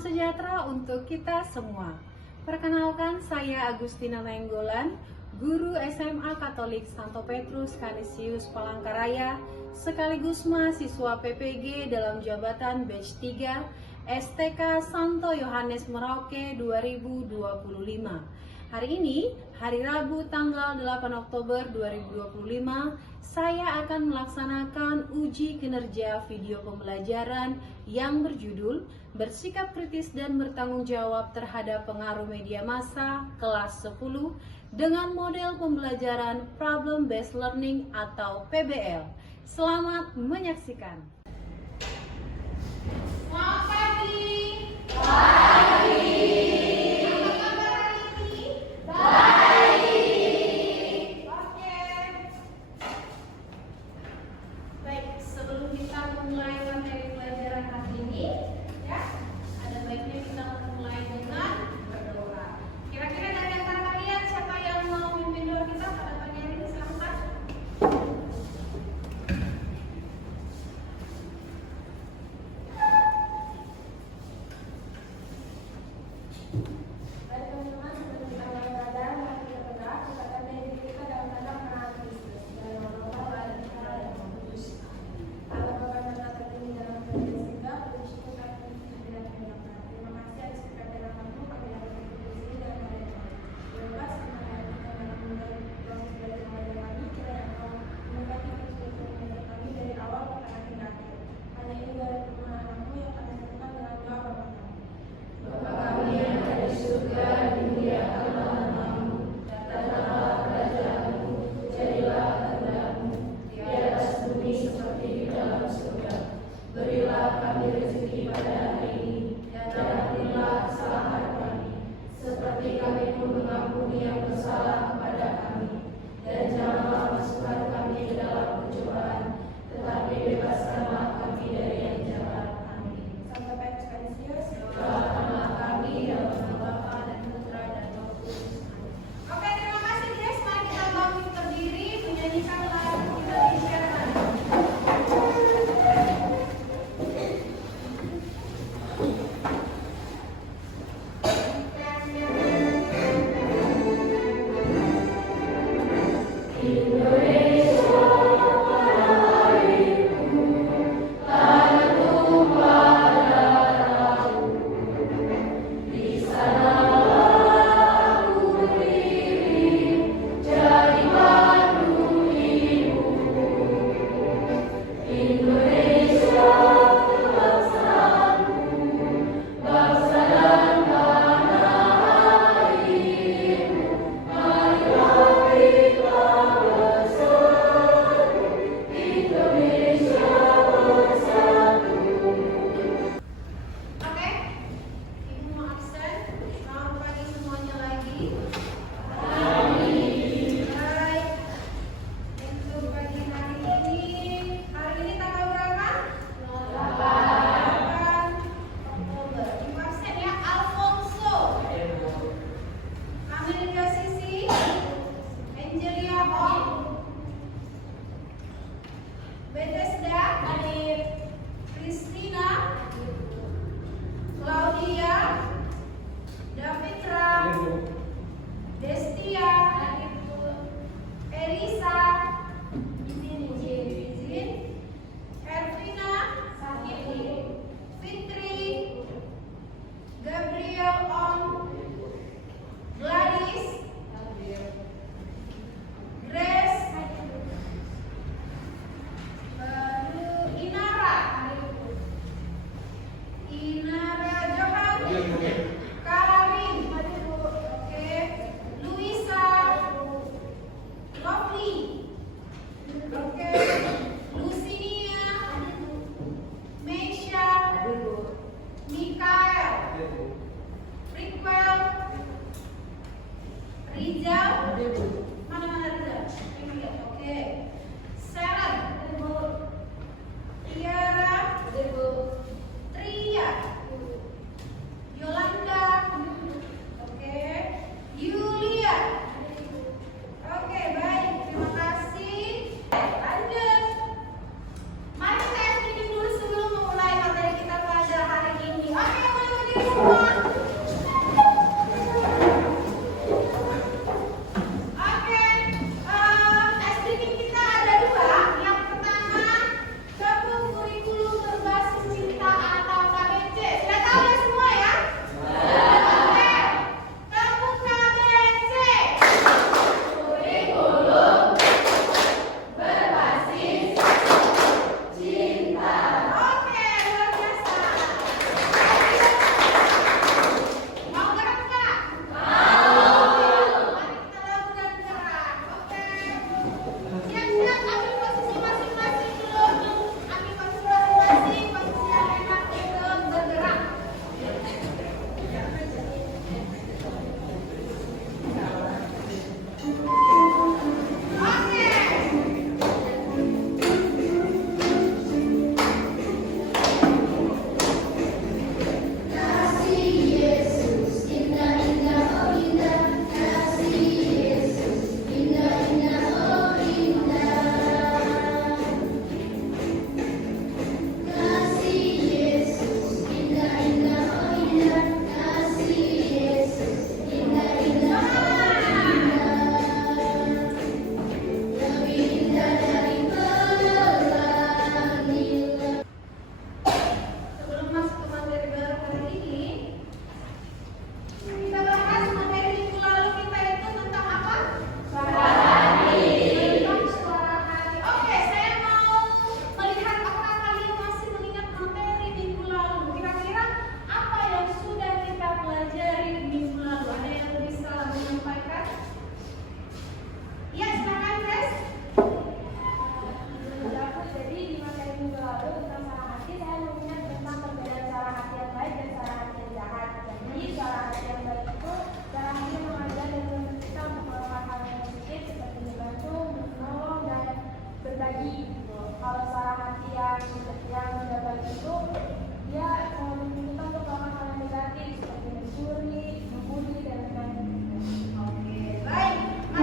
sejahtera untuk kita semua. Perkenalkan, saya Agustina Nainggolan, guru SMA Katolik Santo Petrus Canisius Palangkaraya, sekaligus mahasiswa PPG dalam jabatan batch 3 STK Santo Yohanes Merauke 2025. Hari ini, hari Rabu tanggal 8 Oktober 2025, saya akan melaksanakan uji kinerja video pembelajaran yang berjudul Bersikap Kritis dan Bertanggung Jawab Terhadap Pengaruh Media Massa kelas 10 dengan model pembelajaran Problem Based Learning atau PBL. Selamat menyaksikan. Selamat pagi. Oke,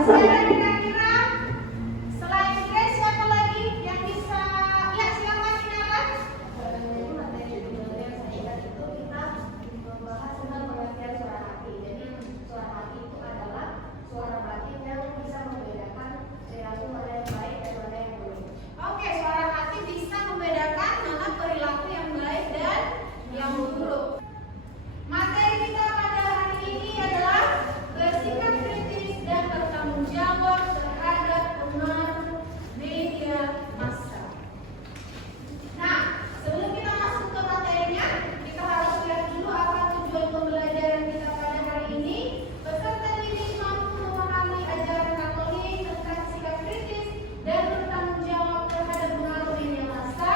Masih ada kira-kira? Selain Grace, siapa lagi yang bisa? Ya, silakan Inara. Materi judulnya yang saya ingat itu kita membahas tentang pengertian suara hati. Jadi suara hati itu adalah suara batin yang bisa membedakan perilaku mana yang baik dan mana yang buruk. Oke, suara hati bisa membedakan mana perilaku yang baik dan yang buruk. Materi kita pada hari ini adalah bersikap kritis dan bertanggung jawab terhadap pengaruh media massa. Nah, sebelum kita masuk ke materinya, kita harus lihat dulu apa tujuan pembelajaran kita pada hari ini. Peserta didik mampu memahami ajaran Katolik tentang sikap kritis dan bertanggung jawab terhadap pengaruh media massa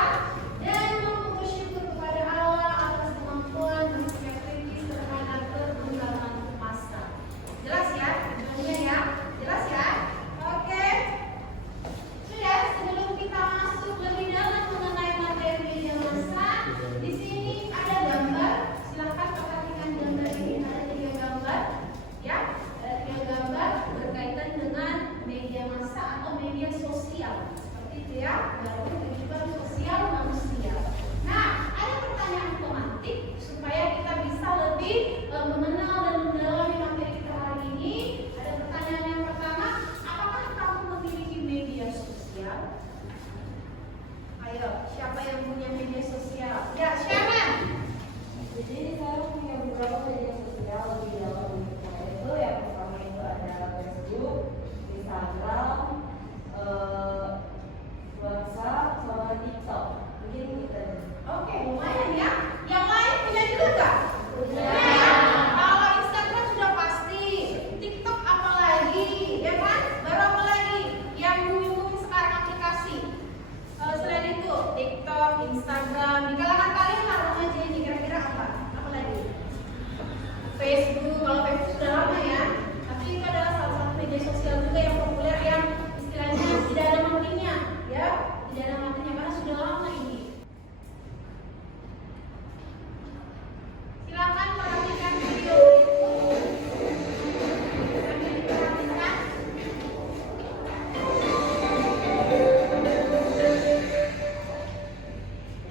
dan mampu bersyukur kepada Allah atas kemampuan bersikap kritis terhadap perkembangan massa. Jelas ya? Tujuannya ya? Jelas ya? Oke. Sudah, sebelum kita masuk lebih dalam mengenai materi media massa, di sini ada gambar. Silakan perhatikan gambar ini. Ada 3 gambar, ya. Ada 3 gambar berkaitan dengan media massa atau media sosial. Seperti itu ya, dalam kehidupan sosial manusia. Nah, ada pertanyaan pemantik supaya kita bisa lebih mengenal dan mendalami materi kita hari ini. Ada pertanyaan yang pertama, apakah kamu memiliki media sosial? Ayo, siapa yang punya media sosial? Ya, siapa? Jadi saya punya beberapa media sosial di dalam hidup saya itu. Yang pertama itu ada Facebook, Instagram, WhatsApp, sama TikTok. Mungkin gitu aja. Oke, lumayan ya. Yang lain punya juga nggak? Punya. Kalau Instagram sudah pasti, TikTok apalagi, ya kan? Baru apa lagi? Yang booming sekarang aplikasi. Selain itu, TikTok, Instagram. Di kalangan kalian lah remaja ini kira-kira apa? Apa lagi? Facebook. Kalau Facebook sudah lama ya. Tapi itu adalah salah satu media sosial juga yang populer yang istilahnya tidak ada matinya, ya. Tidak ada matinya karena sudah lama ini. Silakan perhatikan video sambil diperhatikan.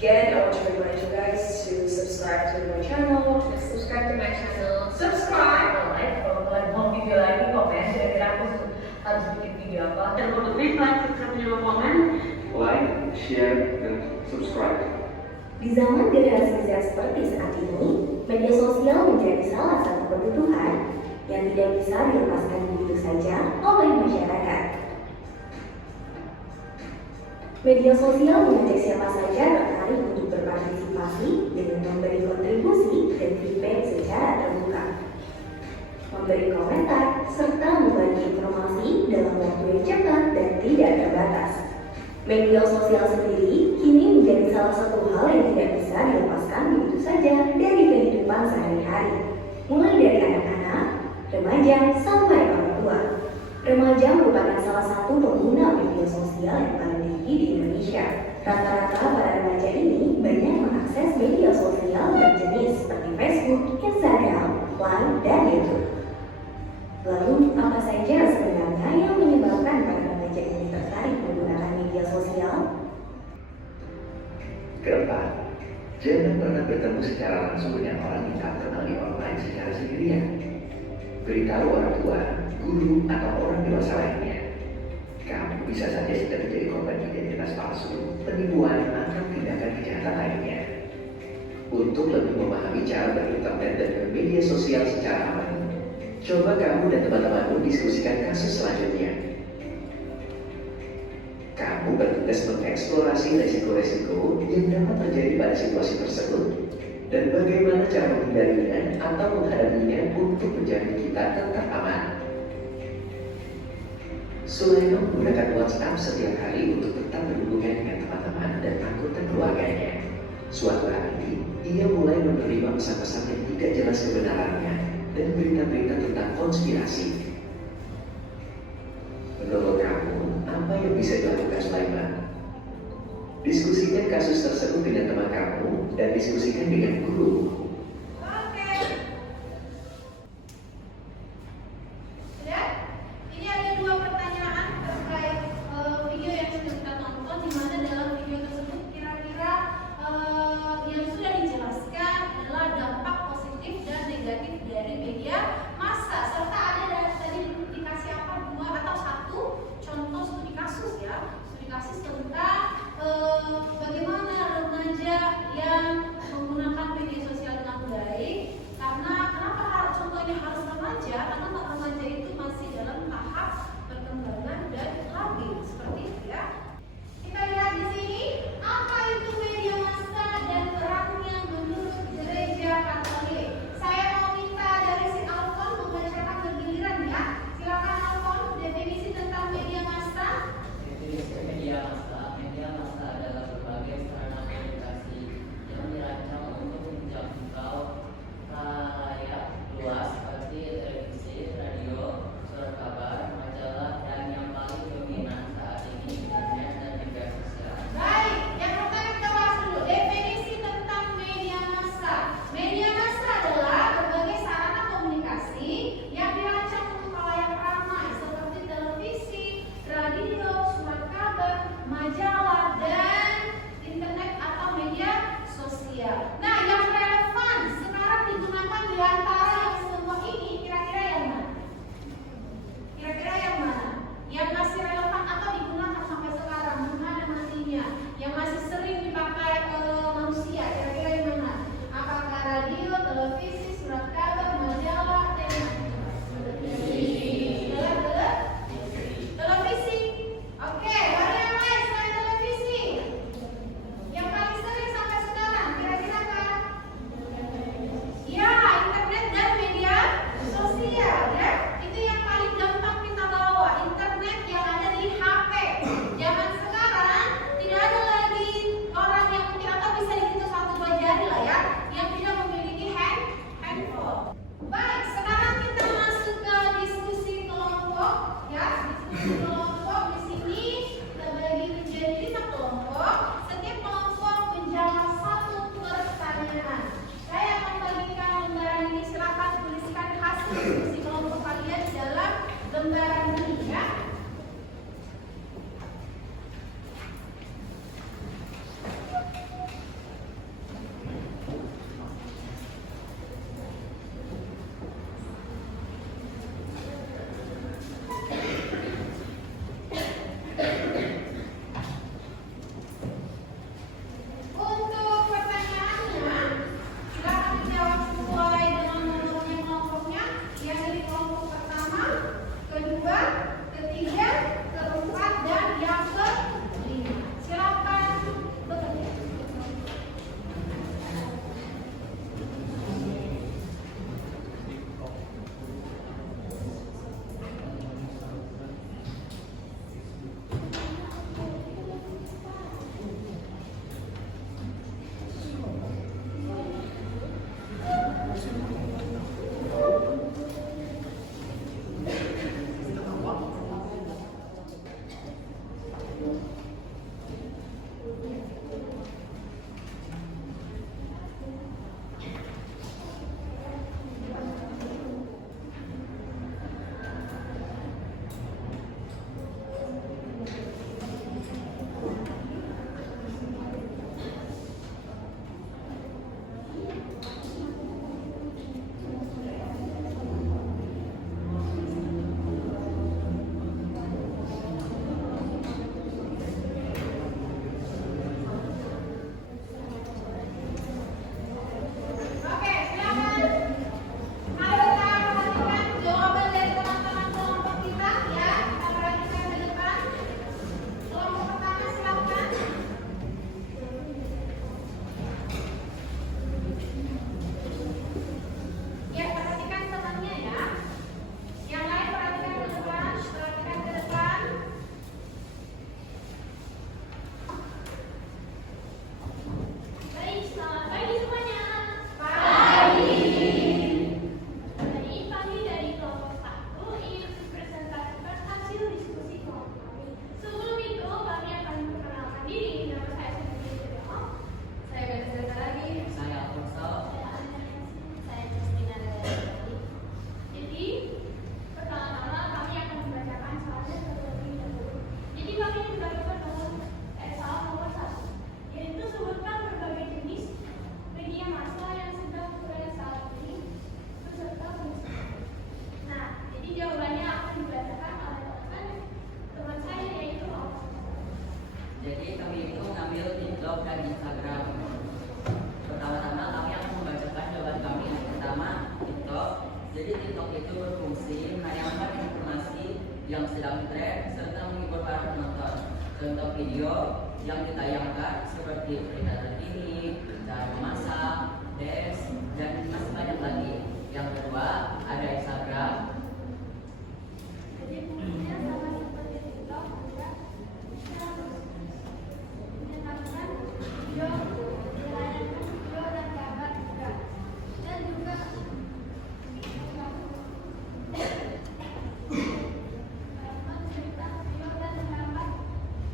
Again, I want to remind you guys to subscribe to my channel. Subscribe to my channel. Subscribe! Like, kalau kalian mau video lagi komen, kira-kira aku harus bikin video apa. Dan untuk like, subscribe, juga komen. Like, share, dan subscribe. Di zaman generasi Z seperti saat ini, media sosial menjadi salah satu kebutuhan yang tidak bisa dilepaskan begitu saja oleh masyarakat. Media sosial mengajak siapa saja tertarik untuk berpartisipasi dengan memberi kontribusi dan feedback secara terbuka, memberi komentar, serta membagi informasi dalam waktu yang cepat dan tidak terbatas. Media sosial sendiri kini menjadi salah satu hal yang tidak bisa dilepaskan begitu saja dari kehidupan sehari-hari, mulai dari anak-anak, remaja, sampai orang tua. Remaja merupakan salah satu pengguna media sosial yang paling tinggi di Indonesia. Rata-rata para remaja ini banyak mengakses media sosial berjenis seperti Facebook, Instagram, Line, dan YouTube. Lalu, apa saja sebenarnya yang menyebabkan para remaja ini tertarik menggunakan media sosial? Keempat, jangan pernah bertemu secara langsung dengan orang yang tak kenal di online secara sendirian. Beritahu orang tua, guru, atau orang dewasa lainnya. Kamu bisa saja sedang menjadi korban identitas palsu, penipuan, atau tindakan kejahatan lainnya. Untuk lebih memahami cara berinternet dan bermedia sosial secara aman, coba kamu dan teman-temanmu diskusikan kasus selanjutnya. Kamu bertugas mengeksplorasi resiko-resiko yang dapat terjadi pada situasi tersebut dan bagaimana cara menghindarinya atau menghadapinya untuk menjamin kita tetap aman. Sulaiman menggunakan WhatsApp setiap hari untuk tetap berhubungan dengan teman-teman dan anggota keluarganya. Suatu hari, ia mulai menerima pesan-pesan yang tidak jelas kebenarannya dan berita-berita tentang konspirasi. Menurut kamu, apa yang bisa dilakukan Sulaiman? Diskusikan kasus tersebut dengan teman kamu dan diskusikan dengan guru. Oke. Sudah? Ini ada 2 sebentar ini ya. Untuk pertanyaannya, silakan dijawab sesuai dengan nomornya kelompoknya. Yang dari kelompok pertama, kedua, ketiga, keempat, dan yang kelima. Silakan bekerja. Oke, silakan. Mari kita perhatikan jawaban dari teman-teman kelompok kita ya. Kita perhatikan ke depan. Kelompok pertama silakan. Ya, perhatikan temannya ya. Yang lain perhatikan ke depan, perhatikan ke depan. Baik, selamat pagi semuanya. Jadi kami dari kelompok 1 ingin mempresentasikan hasil diskusi kelompok kami. Sebelum itu, kami akan memperkenalkan diri. Nama saya Siti Firdaus. Saya Ganesha lagi. Saya Alfonso. Saya Justina Dayani. Jadi, pertama-tama kami akan membacakan salahnya terlebih dahulu. Jadi kami membacakan salah nomor 1, yaitu sebutkan berbagai jenis media massa yang sedang tren saat ini beserta fungsinya. Nah, jadi jawabannya akan dibacakan oleh teman saya yaitu Alfonso. Jadi kami itu mengambil TikTok dan Instagram. Pertama-tama kami akan membacakan jawaban kami. Yang pertama, TikTok. Jadi TikTok itu berfungsi menayangkan informasi yang sedang tren serta menghibur para penonton. Contoh video yang ditayangkan seperti berita terkini, cara memasak, dance, dan masih banyak lagi. Yang kedua, ada Instagram. Jadi fungsinya sama seperti TikTok, juga bisa menyebarkan video, menayangkan video dan gambar juga, dan juga mencerita video dan gambar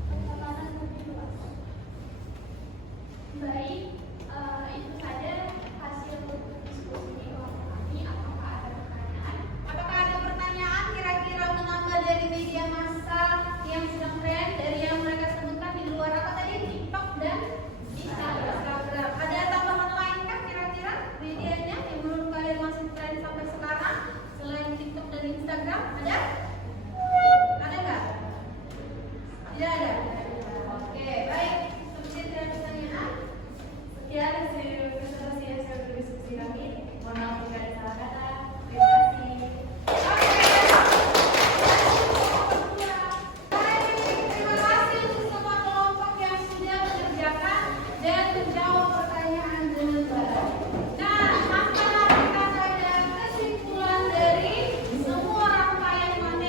perkembangan lebih luas. Baik, itu saja hasil diskusi di kelompok kami. Apakah ada pertanyaan? Apakah ada pertanyaan kira-kira menambah dari media massa yang sedang tren dari yang mereka sebutkan di luar apa tadi? TikTok dan Instagram. Ada tambahan lain kan kira-kira medianya yang menurut kalian masih tren sampai sekarang selain TikTok dan Instagram? Ada? Ada nggak? Tidak ada. Oke, baik. Seperti itu ada pertanyaan. Sekian hasil presentasi hasil diskusi kami. Mohon maaf jika ada salah kata. Terima kasih. Terima kasih untuk semua kelompok yang sudah mengerjakan dan menjawab pertanyaan dengan baik. Nah, sekarang kita ada kesimpulan dari semua rangkaian materi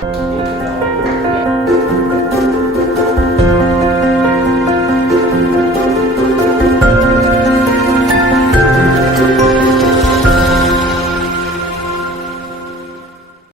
Bye.